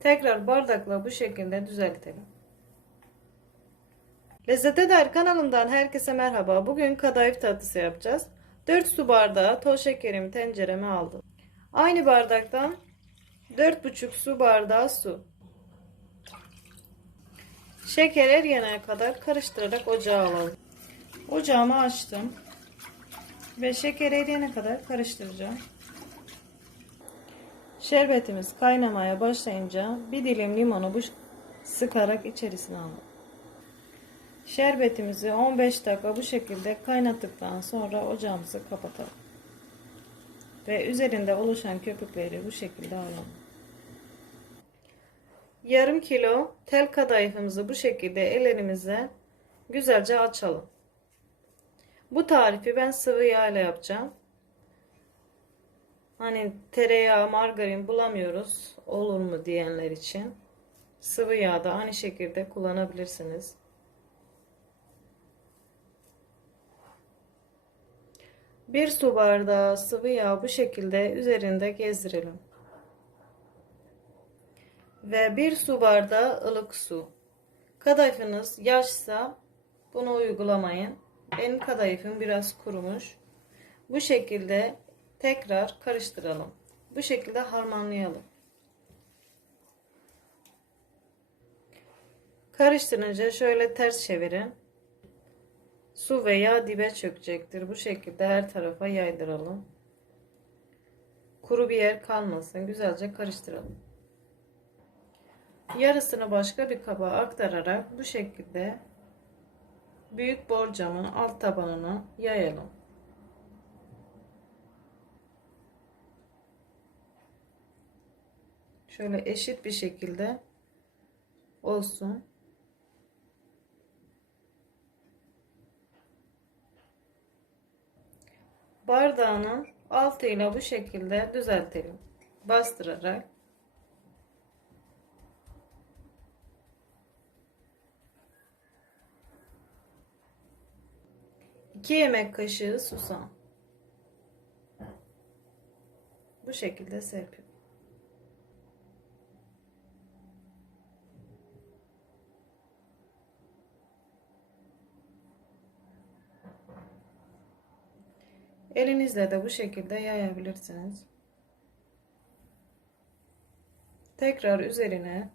Tekrar bardakla bu şekilde düzeltelim. Lezzete Dair kanalımdan herkese merhaba. Bugün kadayıf tatlısı yapacağız. 4 su bardağı toz şekerimi tencereme aldım. Aynı bardaktan 4,5 su bardağı su. Şeker eriyene kadar karıştırarak ocağa alalım. Ocağımı açtım. Ve şeker eriyene kadar karıştıracağım. Şerbetimiz kaynamaya başlayınca bir dilim limonu bu sıkarak içerisine alalım. Şerbetimizi 15 dakika bu şekilde kaynattıktan sonra ocağımızı kapatalım. Ve üzerinde oluşan köpükleri bu şekilde alalım. Yarım kilo tel kadayıfımızı bu şekilde ellerimize güzelce açalım. Bu tarifi ben sıvı yağ ile yapacağım. Hani tereyağı, margarin bulamıyoruz olur mu diyenler için sıvı yağ da aynı şekilde kullanabilirsiniz. Bir su bardağı sıvı yağ bu şekilde üzerinde gezdirelim. Ve bir su bardağı ılık su. Kadayıfınız yaşsa bunu uygulamayın. Benim kadayıfım biraz kurumuş. Bu şekilde tekrar karıştıralım. Bu şekilde harmanlayalım. Karıştırınca şöyle ters çevirin. Su veya dibe çökecektir. Bu şekilde her tarafa yaydıralım. Kuru bir yer kalmasın. Güzelce karıştıralım. Yarısını başka bir kaba aktararak bu şekilde büyük borcamın alt tabanına yayalım. Şöyle eşit bir şekilde olsun. Bardağının altıyla bu şekilde düzeltelim. Bastırarak. İki yemek kaşığı susam. Bu şekilde serpiyorum. Elinizle de bu şekilde yayabilirsiniz. Tekrar üzerine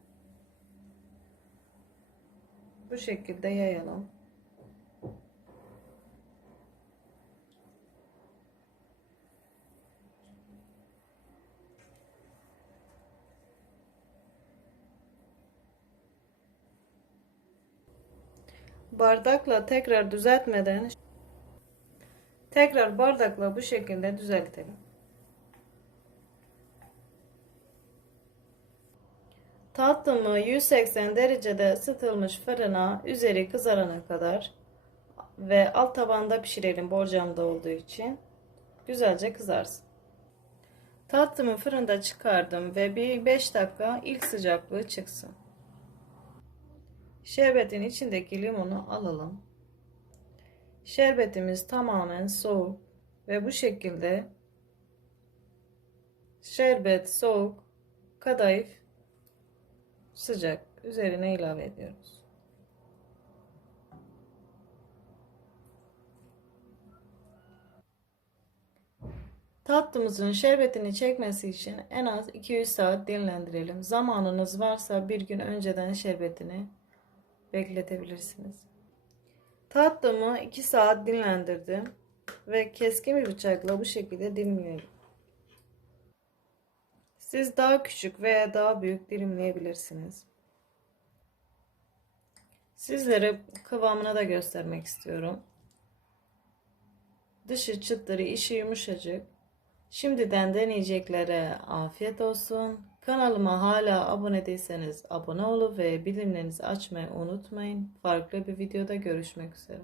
bu şekilde yayalım. Bardakla tekrar düzeltmeden Tekrar bardakla bu şekilde düzeltelim. Tatlımı 180 derecede ısıtılmış fırına üzeri kızarana kadar ve alt tabanda pişirelim borcamda olduğu için. Güzelce kızarsın. Tatlımı fırında çıkardım ve bir 5 dakika ilk sıcaklığı çıksın. Şerbetin içindeki limonu alalım. Şerbetimiz tamamen soğuk ve bu şekilde şerbet soğuk, kadayıf sıcak üzerine ilave ediyoruz. Tatlımızın şerbetini çekmesi için en az 200 saat dinlendirelim. Zamanınız varsa bir gün önceden şerbetini bekletebilirsiniz. Tatlımı 2 saat dinlendirdim ve keskin bir bıçakla bu şekilde dilimliyorum. Siz daha küçük veya daha büyük dilimleyebilirsiniz. Sizlere kıvamını da göstermek istiyorum. Dışı çıtırı, işi yumuşacık. Şimdiden deneyeceklere afiyet olsun. Kanalıma hala abone değilseniz abone olup ve bildirimlerinizi açmayı unutmayın. Farklı bir videoda görüşmek üzere.